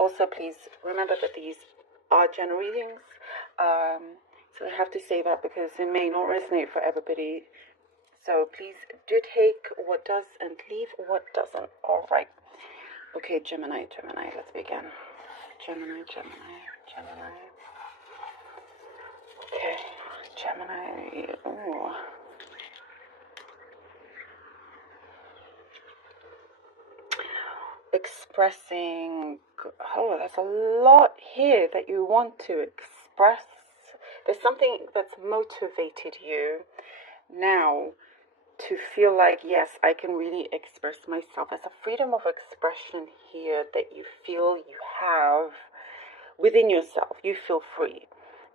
Also, please remember that these are general readings. So I have to say that because it may not resonate for everybody. So please do take what does and leave what doesn't. All right. Okay, Gemini, let's begin. Gemini. Okay, Gemini. Ooh. Expressing. Oh, there's a lot here that you want to express. There's something that's motivated you now to feel like, yes, I can really express myself. There's a freedom of expression here that you feel you have within yourself. You feel free.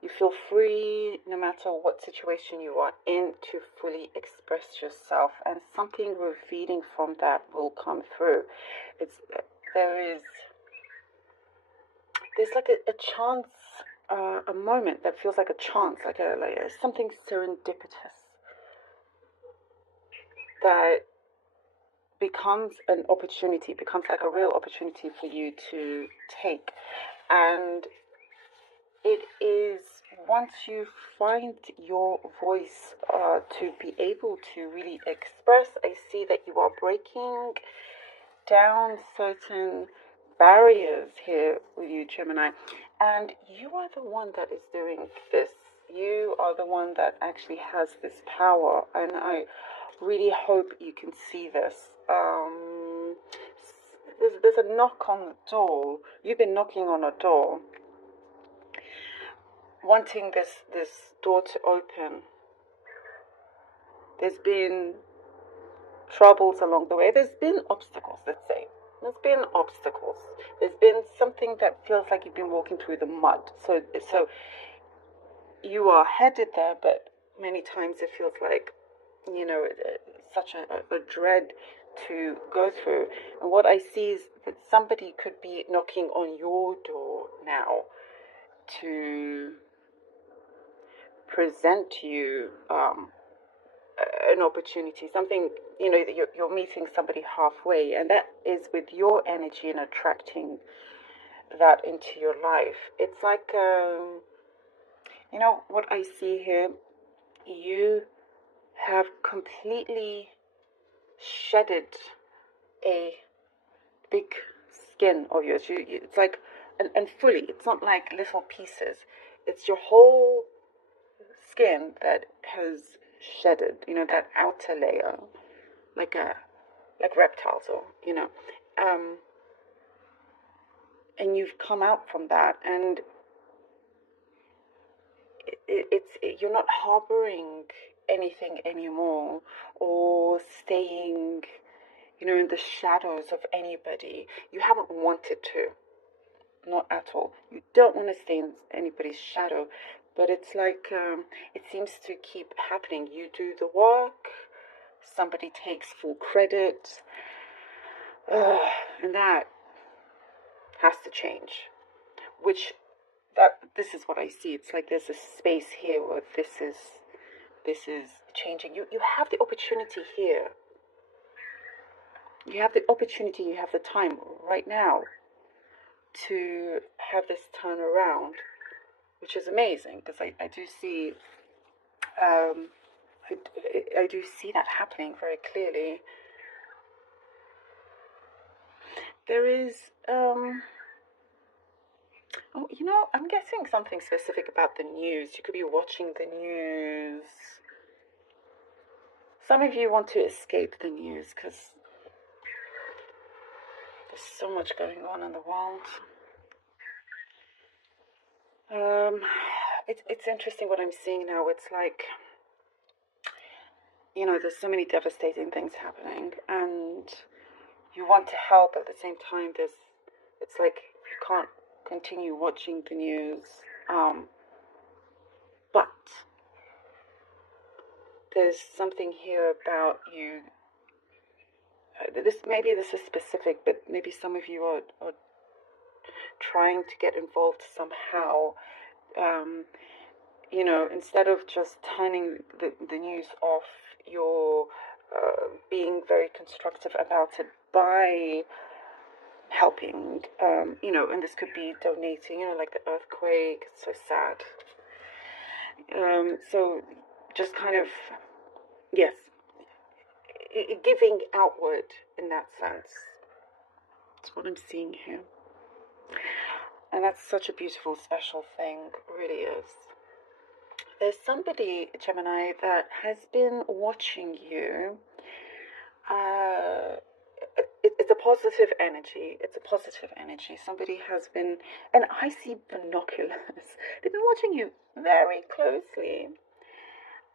You feel free no matter what situation you are in to fully express yourself, and something revealing from that will come through. There's like a chance, a moment that feels like a chance, like something serendipitous that becomes an opportunity, becomes like a real opportunity for you to take. And it is once you find your voice to be able to really express, I see that you are breaking down certain barriers here with you, Gemini. And you are the one that is doing this. You are the one that actually has this power. And I really hope you can see this. There's a knock on the door. You've been knocking on a door, wanting this door to open. There's been troubles along the way. There's been obstacles, let's say. There's been obstacles. There's been something that feels like you've been walking through the mud. So you are headed there, but many times it feels like, such a dread to go through. And what I see is that somebody could be knocking on your door now to present to you an opportunity, something, that you're meeting somebody halfway, and that is with your energy and attracting that into your life. It's like, what I see here, you have completely shedded a big skin of yours. It's like, and fully, it's not like little pieces, it's your whole skin that has shedded, that outer layer, like reptiles, or and you've come out from that, and you're not harboring anything anymore, or staying, in the shadows of anybody. You haven't wanted to, not at all. You don't want to stay in anybody's shadow, but it's like, it seems to keep happening. You do the work, somebody takes full credit, and that has to change. This is what I see. It's like there's a space here where this is changing. You have the opportunity here. You have the opportunity, you have the time right now to have this turn around, which is amazing, because I do see I do see that happening very clearly. There is I'm guessing something specific about the news. You could be watching the news. Some of you want to escape the news because there's so much going on in the world. It's interesting what I'm seeing now. It's like, there's so many devastating things happening, and you want to help. At the same time, it's like you can't continue watching the news. But there's something here about you. This is specific, but maybe some of you are trying to get involved somehow. Instead of just turning the news off, you're being very constructive about it by helping, and this could be donating, like the earthquake. It's so sad. So just kind of, yes, giving outward in that sense. That's what I'm seeing here. And that's such a beautiful, special thing, really is. There's somebody, Gemini, that has been watching you. It's a positive energy. It's a positive energy. Somebody has been, and I see binoculars. They've been watching you very closely.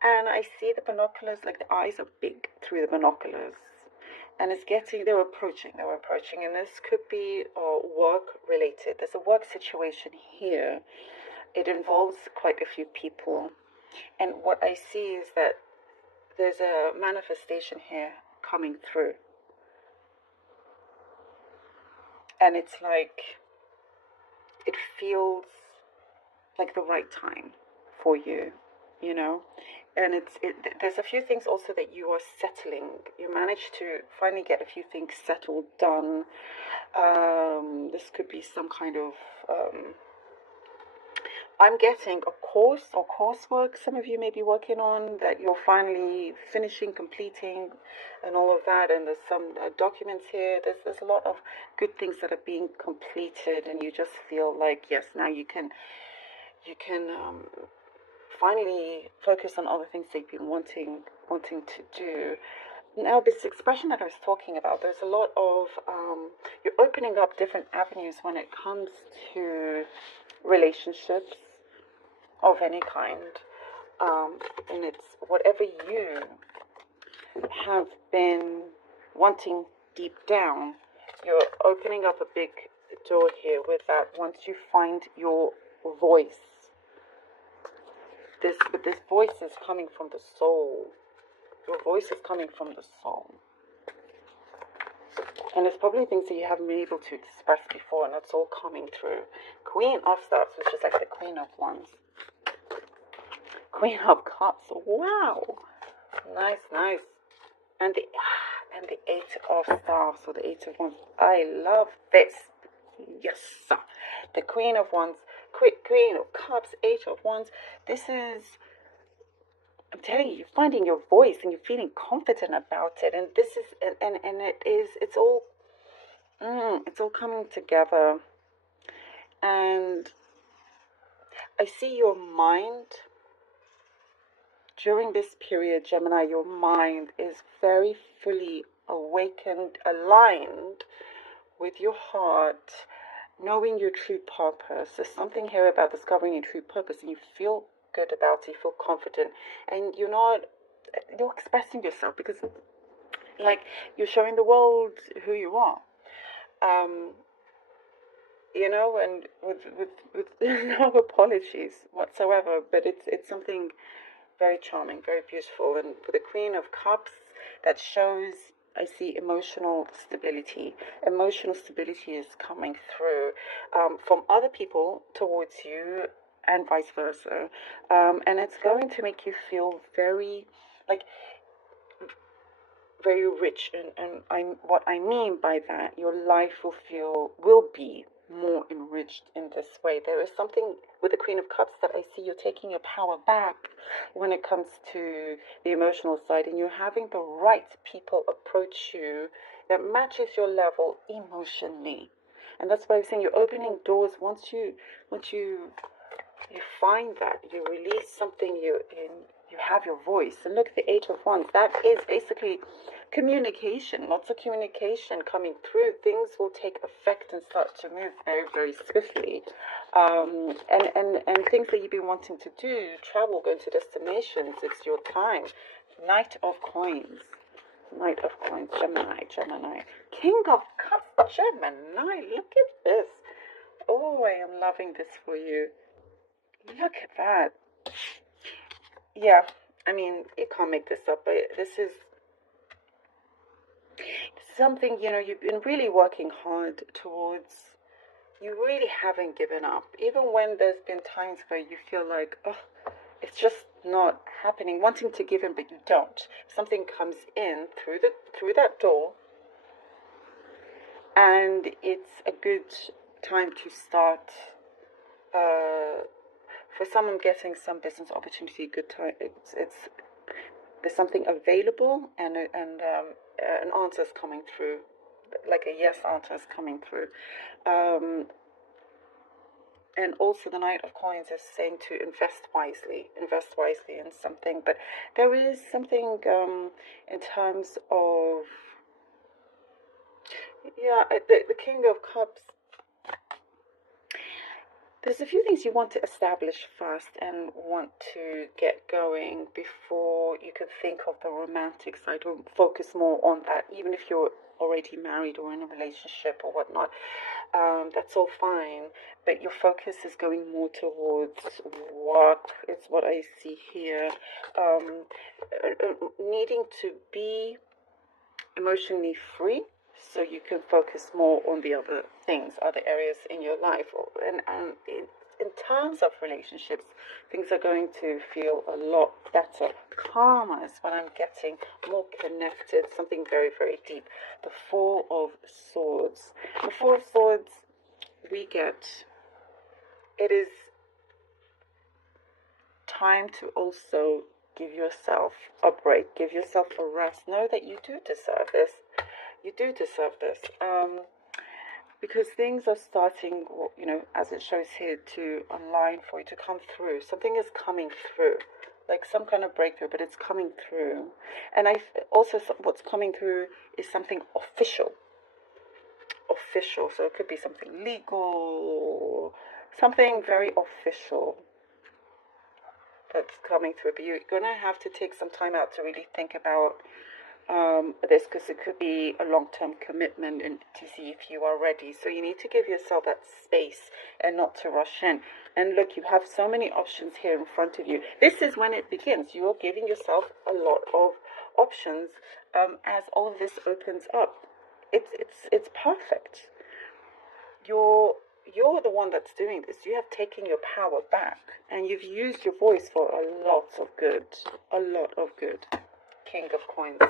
And I see the binoculars, like the eyes are big through the binoculars. And they're approaching. And this could be work related. There's a work situation here. It involves quite a few people. And what I see is that there's a manifestation here coming through. And it's like, it feels like the right time for you, And there's a few things also that you are settling. You managed to finally get a few things settled, done. This could be some kind of, I'm getting a course or coursework some of you may be working on that you're finally finishing, completing, and all of that. And there's some documents here. There's a lot of good things that are being completed, and you just feel like, yes, now you can finally focus on other things that you've been wanting to do. Now, this expression that I was talking about, there's a lot of, you're opening up different avenues when it comes to relationships of any kind. And it's whatever you have been wanting deep down, you're opening up a big door here with that once you find your voice. This voice is coming from the soul. Your voice is coming from the soul. And it's probably things that you haven't been able to express before, and that's all coming through. Queen of Cups, which is like the Queen of Wands. Queen of Cups. Wow. Nice. And the Eight of Staffs, or the Eight of Wands. I love this. Yes. The Queen of Wands. Queen of Cups, Eight of Wands. This is, I'm telling you, you're finding your voice and you're feeling confident about it. And this is, it's all coming together. And I see your mind during this period, Gemini. Your mind is very fully awakened, aligned with your heart, knowing your true purpose. There's something here about discovering your true purpose, and you feel good about it, you feel confident, and you're expressing yourself because, like, you're showing the world who you are. And with no apologies whatsoever, but it's something very charming, very beautiful. And for the Queen of Cups, that shows, I see emotional stability. Emotional stability is coming through from other people towards you, and vice versa. And it's going to make you feel very, very rich. And what I mean by that, your life will be more enriched in this way. There is something with the Queen of Cups that I see you're taking your power back when it comes to the emotional side, and you're having the right people approach you that matches your level emotionally. And that's why I'm saying you're opening doors. Once you find that, you release something, you have your voice. And look at the Eight of Wands. That is basically communication. Lots of communication coming through. Things will take effect and start to move very, very swiftly. And things that you've been wanting to do, travel, go to destinations, it's your time. Knight of Coins. Knight of Coins, Gemini. King of Cups, Gemini. Look at this. Oh, I am loving this for you. Look at that. Yeah, I mean, you can't make this up, but this is something, you've been really working hard towards. You really haven't given up. Even when there's been times where you feel like, oh, it's just not happening, wanting to give in, but you don't. Something comes in through that door, and it's a good time to start. For someone getting some business opportunity, good time. It's there's something available, and an answer is coming through, like a yes answer is coming through. And also the Knight of Coins is saying to invest wisely in something. But there is something in terms of, the King of Cups. There's a few things you want to establish first and want to get going before you can think of the romantic side, or focus more on that, even if you're already married or in a relationship or whatnot. That's all fine, but your focus is going more towards work. It's what I see here. Needing to be emotionally free, so you can focus more on the other things, other areas in your life. And in terms of relationships, things are going to feel a lot better. Calmer is what I'm getting, more connected, something very, very deep. The Four of Swords. The Four of Swords, it is time to also give yourself a break, give yourself a rest. Know that you do deserve this. You do deserve this, because things are starting, as it shows here, to align for you, to come through. Something is coming through, like some kind of breakthrough, but it's coming through. And what's coming through is something official. So it could be something legal, something very official that's coming through. But you're going to have to take some time out to really think about this, because it could be a long-term commitment, and to see if you are ready. So you need to give yourself that space and not to rush in. And look, you have so many options here in front of you. This is when it begins. You're giving yourself a lot of options as all of this opens up. It's perfect. You're the one that's doing this. You have taken your power back, and you've used your voice for a lot of good. King of Coins.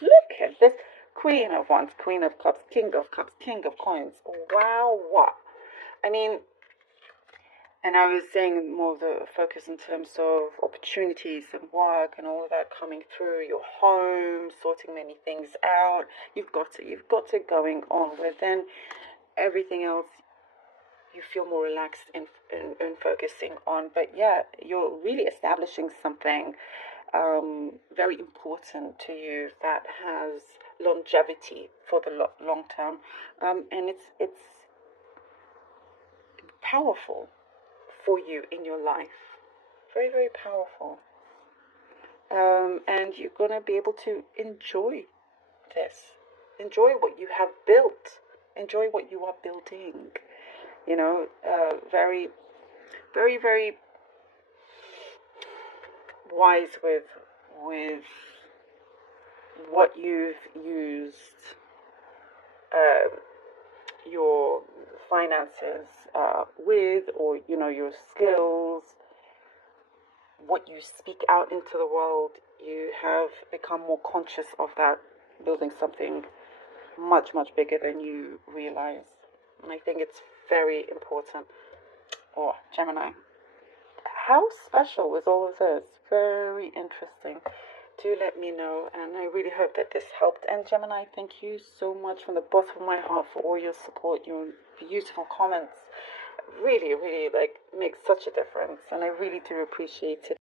Look at this. Queen of Wands, Queen of Cups, King of Cups, King of Coins. Wow, what? I mean, and I was saying more of the focus in terms of opportunities and work and all of that coming through, your home, sorting many things out. You've got it going on. But then everything else, you feel more relaxed in focusing on. But yeah, you're really establishing something very important to you that has longevity for the long term, and it's powerful for you in your life. Very, very powerful. And you're going to be able to enjoy this. Enjoy what you have built. Enjoy what you are building. Very, very, very wise with what you've used your finances with, or your skills, what you speak out into the world. You have become more conscious of that, building something much, much bigger than you realize. And I think it's very important. Oh, Gemini, how special was all of this? Very interesting. Do let me know, and I really hope that this helped. And Gemini, thank you so much from the bottom of my heart for all your support, your beautiful comments. Really, really makes such a difference, and I really do appreciate it.